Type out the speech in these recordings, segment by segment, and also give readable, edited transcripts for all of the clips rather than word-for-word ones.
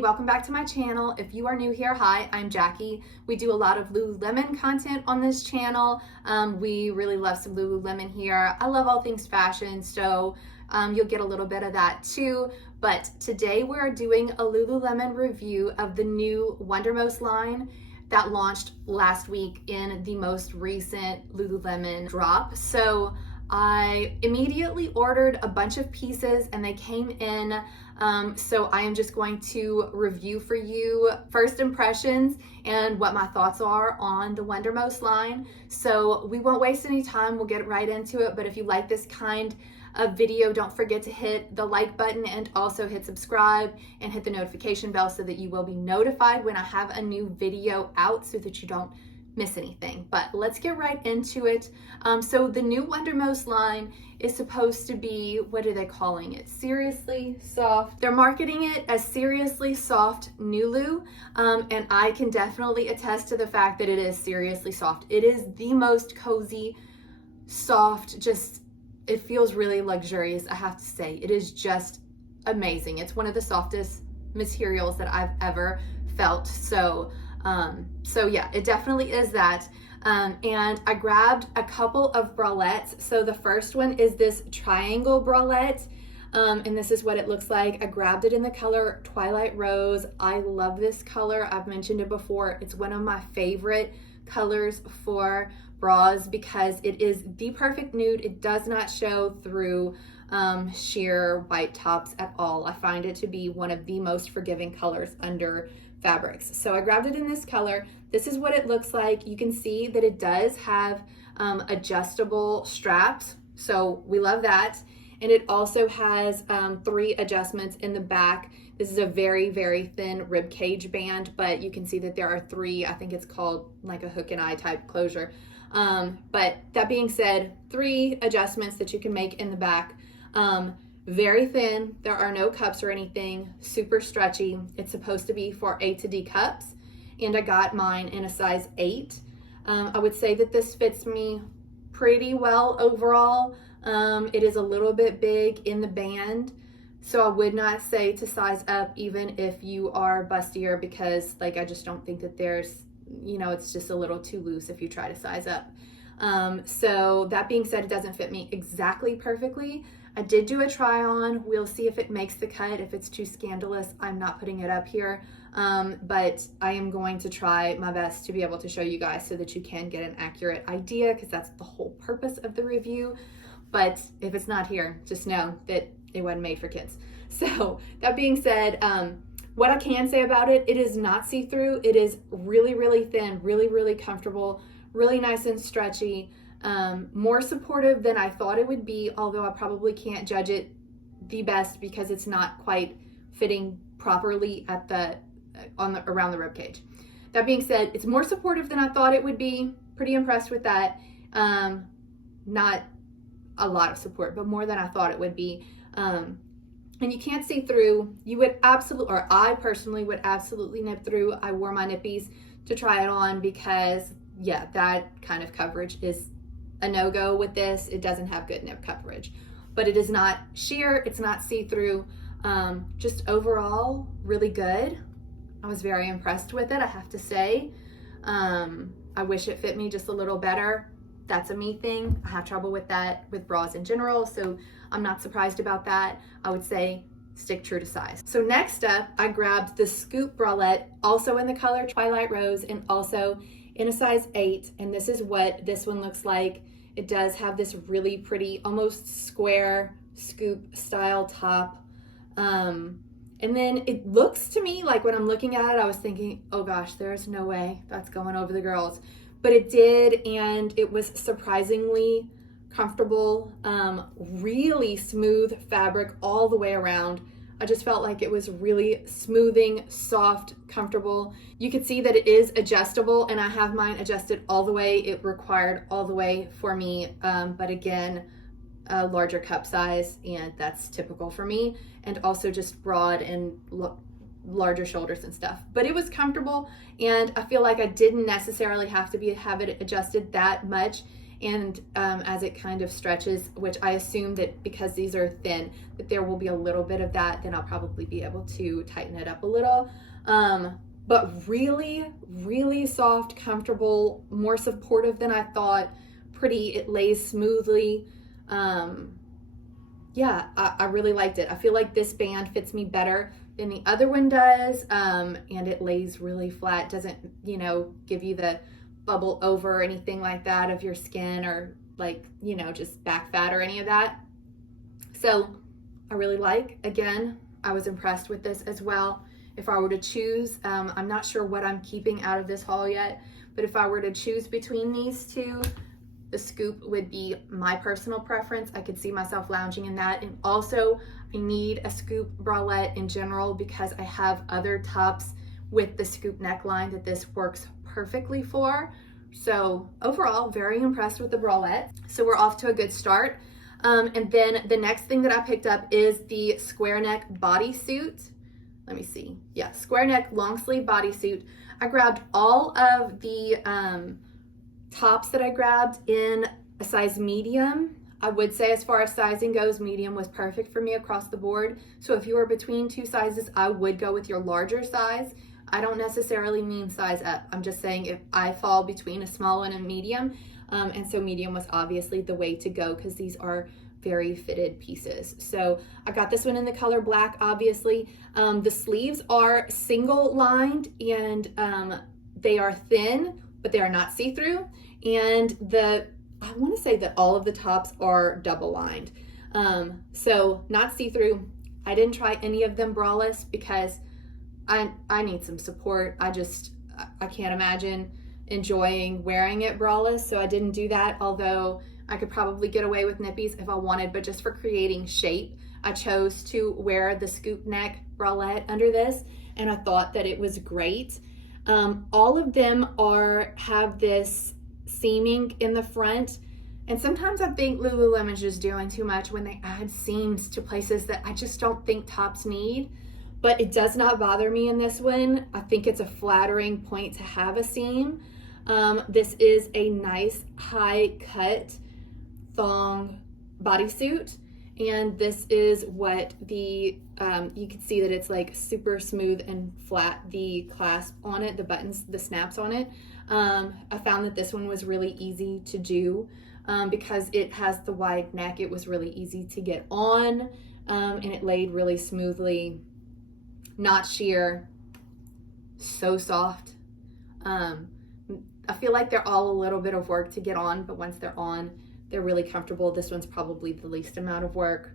welcome back to my channel. If you are new here, hi, I'm Jackie. We do a lot of Lululemon content on this channel. We really love some Lululemon here. I love all things fashion, so you'll get a little bit of that too. But today we're doing a Lululemon review of the new Wundermost line that launched last week in the most recent Lululemon drop. So I immediately ordered a bunch of pieces and they came in. So I am just going to review for you first impressions and what my thoughts are on the Wundermost line. So we won't waste any time, we'll get right into it. But if you like this kind of video, don't forget to hit the like button and also hit subscribe and hit the notification bell so that you will be notified when I have a new video out so that you don't miss anything. But let's get right into it. So the new Wundermost line is supposed to be, what are they calling it? Seriously soft. They're marketing it as seriously soft Nulu, and I can definitely attest to the fact that it is seriously soft. It is the most cozy, soft, just, it feels really luxurious, I have to say. It is just amazing. It's one of the softest materials that I've ever felt. So yeah, it definitely is that. And I grabbed a couple of bralettes. So the first one is this triangle bralette. And this is what it looks like. I grabbed it in the color Twilight Rose. I love this color. I've mentioned it before. It's one of my favorite colors for bras because it is the perfect nude. It does not show through sheer white tops at all. I find it to be one of the most forgiving colors under fabrics. So I grabbed it in this color. This is what it looks like. You can see that it does have adjustable straps, so we love that. And it also has 3 adjustments in the back. This is a very, very thin rib cage band, but you can see that there are 3, I think it's called like a hook and eye type closure. But that being said, 3 adjustments that you can make in the back. Very thin, there are no cups or anything, super stretchy. It's supposed to be for A to D cups, and I got mine in a size 8. I would say that this fits me pretty well overall. It is a little bit big in the band, so I would not say to size up even if you are bustier, because like I just don't think that there's, you know, it's just a little too loose if you try to size up. So that being said, it doesn't fit me exactly perfectly. I did do a try on. We'll see if it makes the cut. If it's too scandalous, I'm not putting it up here. But I am going to try my best to be able to show you guys so that you can get an accurate idea, because that's the whole purpose of the review. But if it's not here, just know that it wasn't made for kids. So that being said, what I can say about it, it is not see-through. It is really, really thin, really, really comfortable, really nice and stretchy. More supportive than I thought it would be, although I probably can't judge it the best because it's not quite fitting properly at the around the rib cage. That being said, it's more supportive than I thought it would be. Pretty impressed with that. Not a lot of support, but more than I thought it would be. And you can't see through. You would absolutely, or I personally would absolutely nip through. I wore my nippies to try it on because yeah, that kind of coverage is a no-go with this. It doesn't have good nip coverage, but it is not sheer, it's not see-through. Just overall really good. I was very impressed with it, I have to say. I wish it fit me just a little better. That's a me thing. I have trouble with that with bras in general, so I'm not surprised about that. I would say stick true to size. So next up, I grabbed the Scoop bralette, also in the color Twilight Rose and also in a size 8, and this is what this one looks like. It does have this really pretty, almost square scoop style top. And then it looks to me like when I'm looking at it, I was thinking, oh gosh, there's no way that's going over the girls. But it did, and it was surprisingly comfortable, really smooth fabric all the way around. I just felt like it was really smoothing, soft, comfortable. You could see that it is adjustable, and I have mine adjusted all the way. It required all the way for me, but again, a larger cup size, and that's typical for me, and also just broad and larger shoulders and stuff. But it was comfortable, and I feel like I didn't necessarily have to have it adjusted that much. and as it kind of stretches, which I assume that because these are thin, that there will be a little bit of that, then I'll probably be able to tighten it up a little. But really, really soft, comfortable, more supportive than I thought, pretty, it lays smoothly. Yeah, I really liked it. I feel like this band fits me better than the other one does, and it lays really flat, doesn't, you know, give you the bubble over or anything like that of your skin, or like, you know, just back fat or any of that. So I really like, again, I was impressed with this as well. If I were to choose, I'm not sure what I'm keeping out of this haul yet, but if I were to choose between these two, the Scoop would be my personal preference. I could see myself lounging in that. And also I need a Scoop bralette in general because I have other tops with the Scoop neckline that this works perfectly for. So overall, very impressed with the bralette. So we're off to a good start. And then the next thing that I picked up is the square neck bodysuit. Let me see. Yeah, square neck long sleeve bodysuit. I grabbed all of the tops that I grabbed in a size medium. I would say as far as sizing goes, medium was perfect for me across the board. So if you were between two sizes, I would go with your larger size. I don't necessarily mean size up. I'm just saying if I fall between a small and a medium, and so medium was obviously the way to go because these are very fitted pieces. So I got this one in the color black, obviously. The sleeves are single lined and they are thin, but they are not see-through. And I want to say that all of the tops are double lined. So not see-through. I didn't try any of them braless because I need some support. I can't imagine enjoying wearing it braless, so I didn't do that, although I could probably get away with nippies if I wanted, but just for creating shape, I chose to wear the scoop neck bralette under this, and I thought that it was great. All of them have this seaming in the front, and sometimes I think Lululemon's just doing too much when they add seams to places that I just don't think tops need, but it does not bother me in this one. I think it's a flattering point to have a seam. This is a nice high cut thong bodysuit, and this is what the you can see that it's like super smooth and flat, the clasp on it, the buttons, the snaps on it. I found that this one was really easy to do because it has the wide neck. It was really easy to get on, and it laid really smoothly, not sheer, so soft. I feel like they're all a little bit of work to get on, but once they're on, they're really comfortable. This one's probably the least amount of work.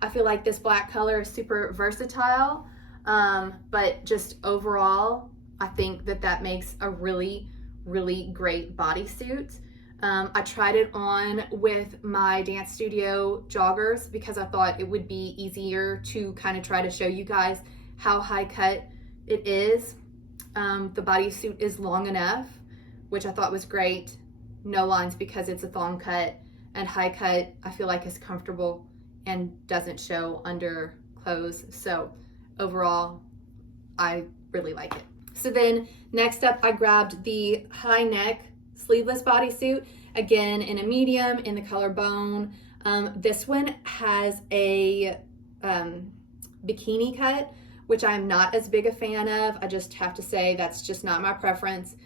I feel like this black color is super versatile, but just overall, I think that makes a really, really great bodysuit. I tried it on with my dance studio joggers because I thought it would be easier to kind of try to show you guys how high cut it is. The bodysuit is long enough, which I thought was great. No lines because it's a thong cut, and high cut I feel like is comfortable and doesn't show under clothes. So overall, I really like it. So then next up, I grabbed the high neck sleeveless bodysuit, again in a medium in the color bone. This one has a bikini cut, which I'm not as big a fan of. I just have to say that's just not my preference.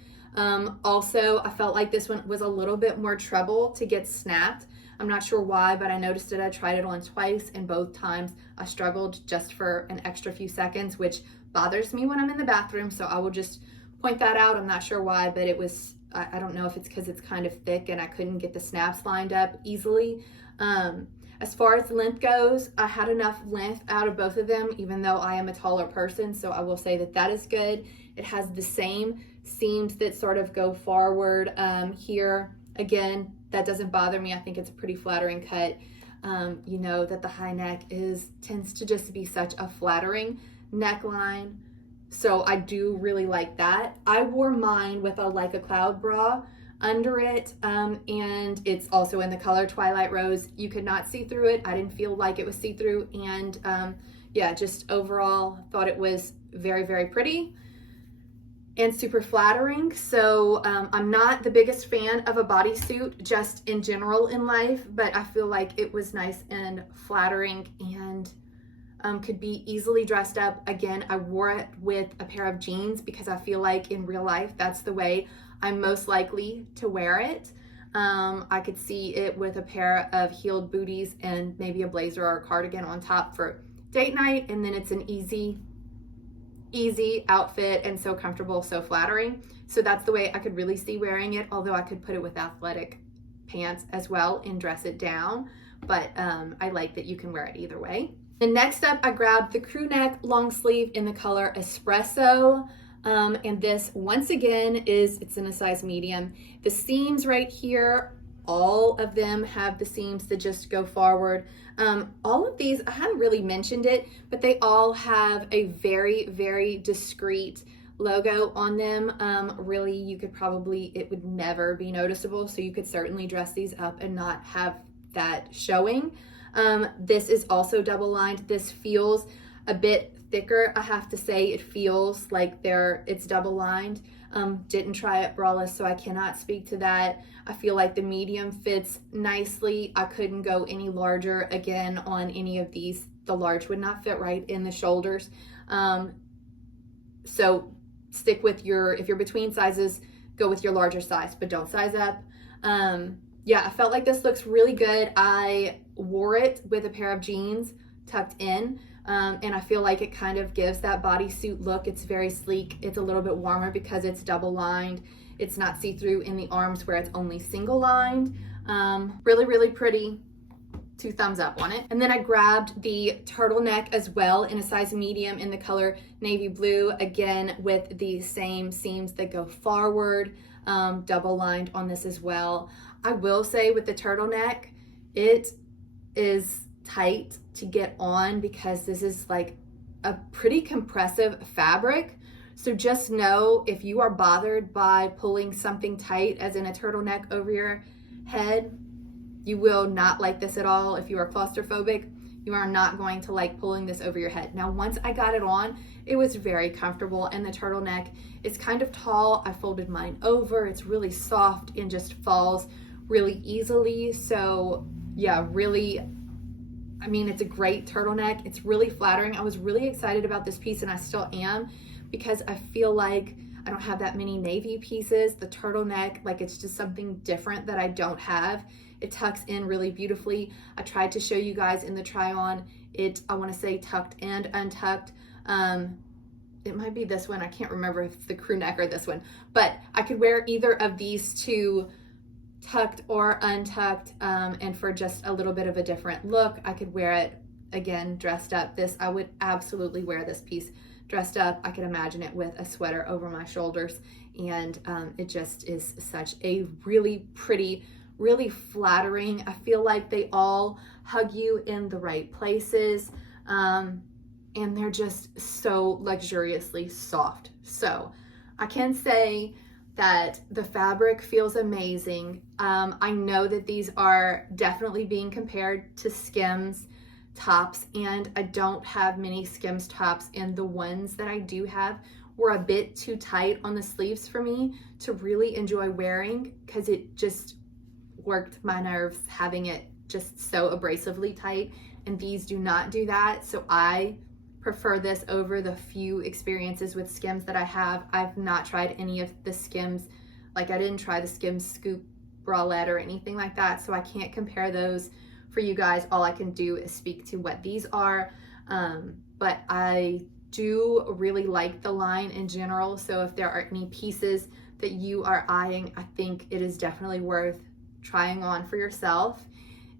Also, I felt like this one was a little bit more trouble to get snapped. I'm not sure why, but I noticed it. I tried it on twice, and both times I struggled just for an extra few seconds, which bothers me when I'm in the bathroom, so I will just point that out. I'm not sure why, but it was, I don't know if it's because it's kind of thick and I couldn't get the snaps lined up easily. As far as length goes, I had enough length out of both of them, even though I am a taller person, so I will say that is good. It has the same seams that sort of go forward here. Again, that doesn't bother me. I think it's a pretty flattering cut. You know that the high neck tends to just be such a flattering neckline, so I do really like that. I wore mine with a Like a Cloud bra under it, and it's also in the color Twilight Rose. You could not see through it. I didn't feel like it was see-through, and yeah, just overall thought it was very, very pretty. and super flattering. So I'm not the biggest fan of a bodysuit just in general in life, but I feel like it was nice and flattering and could be easily dressed up. Again, I wore it with a pair of jeans because I feel like in real life, that's the way I'm most likely to wear it. I could see it with a pair of heeled booties and maybe a blazer or a cardigan on top for date night, and then it's an easy outfit and so comfortable, so flattering. So that's the way I could really see wearing it, although I could put it with athletic pants as well and dress it down. But I like that you can wear it either way. Then next up, I grabbed the crew neck long sleeve in the color espresso. And this, once again, it's in a size medium. The seams right here, all of them have the seams that just go forward. All of these, I hadn't really mentioned it, but they all have a very, very discreet logo on them. Really, you could probably, it would never be noticeable. So you could certainly dress these up and not have that showing. This is also double lined. This feels a bit thicker, I have to say. It feels like it's double lined. Didn't try it braless, so I cannot speak to that. I feel like the medium fits nicely. I couldn't go any larger again on any of these. The large would not fit right in the shoulders. So stick with if you're between sizes, go with your larger size, but don't size up. Yeah, I felt like this looks really good. I wore it with a pair of jeans tucked in. And I feel like it kind of gives that bodysuit look. It's very sleek. It's a little bit warmer because it's double lined. It's not see-through in the arms where it's only single lined. Really, really pretty. 2 thumbs up on it. And then I grabbed the turtleneck as well in a size medium in the color navy blue, again with the same seams that go forward, double lined on this as well. I will say with the turtleneck, it is tight to get on because this is like a pretty compressive fabric. So just know if you are bothered by pulling something tight, as in a turtleneck over your head, you will not like this at all. If you are claustrophobic, you are not going to like pulling this over your head. Now, once I got it on, it was very comfortable, and the turtleneck is kind of tall. I folded mine over. It's really soft and just falls really easily. So yeah, really, I mean, it's a great turtleneck. It's really flattering. I was really excited about this piece, and I still am, because I feel like I don't have that many navy pieces. The turtleneck, like, it's just something different that I don't have. It tucks in really beautifully. I tried to show you guys in the try on it, I want to say tucked and untucked. It might be this one. I can't remember if it's the crew neck or this one, but I could wear either of these two, tucked or untucked, and for just a little bit of a different look. I could wear it again dressed up. I would absolutely wear this piece dressed up. I could imagine it with a sweater over my shoulders, and it just is such a really pretty, really flattering. I feel like they all hug you in the right places, and they're just so luxuriously soft. So I can say that the fabric feels amazing. I know that these are definitely being compared to Skims tops, and I don't have many Skims tops, and the ones that I do have were a bit too tight on the sleeves for me to really enjoy wearing, because it just worked my nerves having it just so abrasively tight, and these do not do that. So I prefer this over the few experiences with Skims that I have. I've not tried any of the Skims, like I didn't try the Skims Scoop bralette or anything like that, so I can't compare those for you guys. All I can do is speak to what these are, but I do really like the line in general. So if there are any pieces that you are eyeing, I think it is definitely worth trying on for yourself.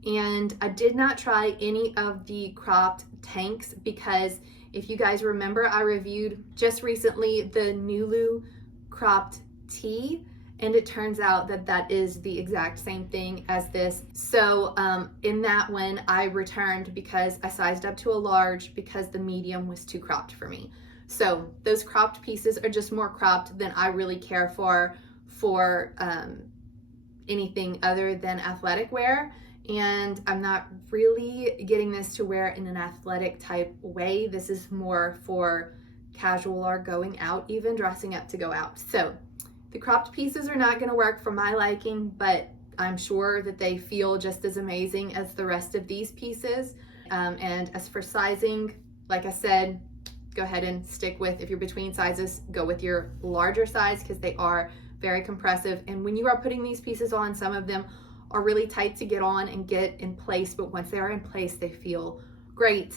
And I did not try any of the cropped tanks, because if you guys remember, I reviewed just recently the Nulu cropped tee, and it turns out that that is the exact same thing as this. So in that one, I returned because I sized up to a large because the medium was too cropped for me. So those cropped pieces are just more cropped than I really care for anything other than athletic wear. And I'm not really getting this to wear in an athletic type way. This is more for casual or going out, even dressing up to go out. So the cropped pieces are not going to work for my liking, but I'm sure that they feel just as amazing as the rest of these pieces. And as for sizing, like I said, go ahead and stick with, if you're between sizes, go with your larger size because they are very compressive. And when you are putting these pieces on, some of them are really tight to get on and get in place, but once they are in place, they feel great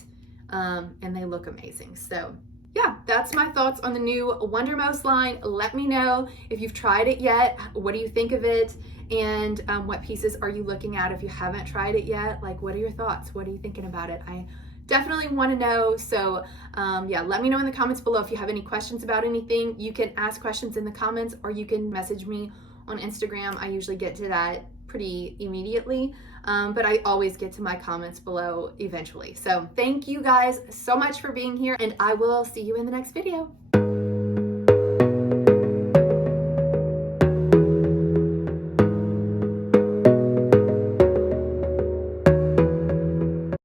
and they look amazing. So yeah, that's my thoughts on the new Wundermost line. Let me know if you've tried it yet. What do you think of it? And what pieces are you looking at if you haven't tried it yet? Like, what are your thoughts? What are you thinking about it? I definitely want to know. So yeah, let me know in the comments below if you have any questions about anything. You can ask questions in the comments or you can message me on Instagram. I usually get to that pretty immediately, but I always get to my comments below eventually. So thank you guys so much for being here, and I will see you in the next video.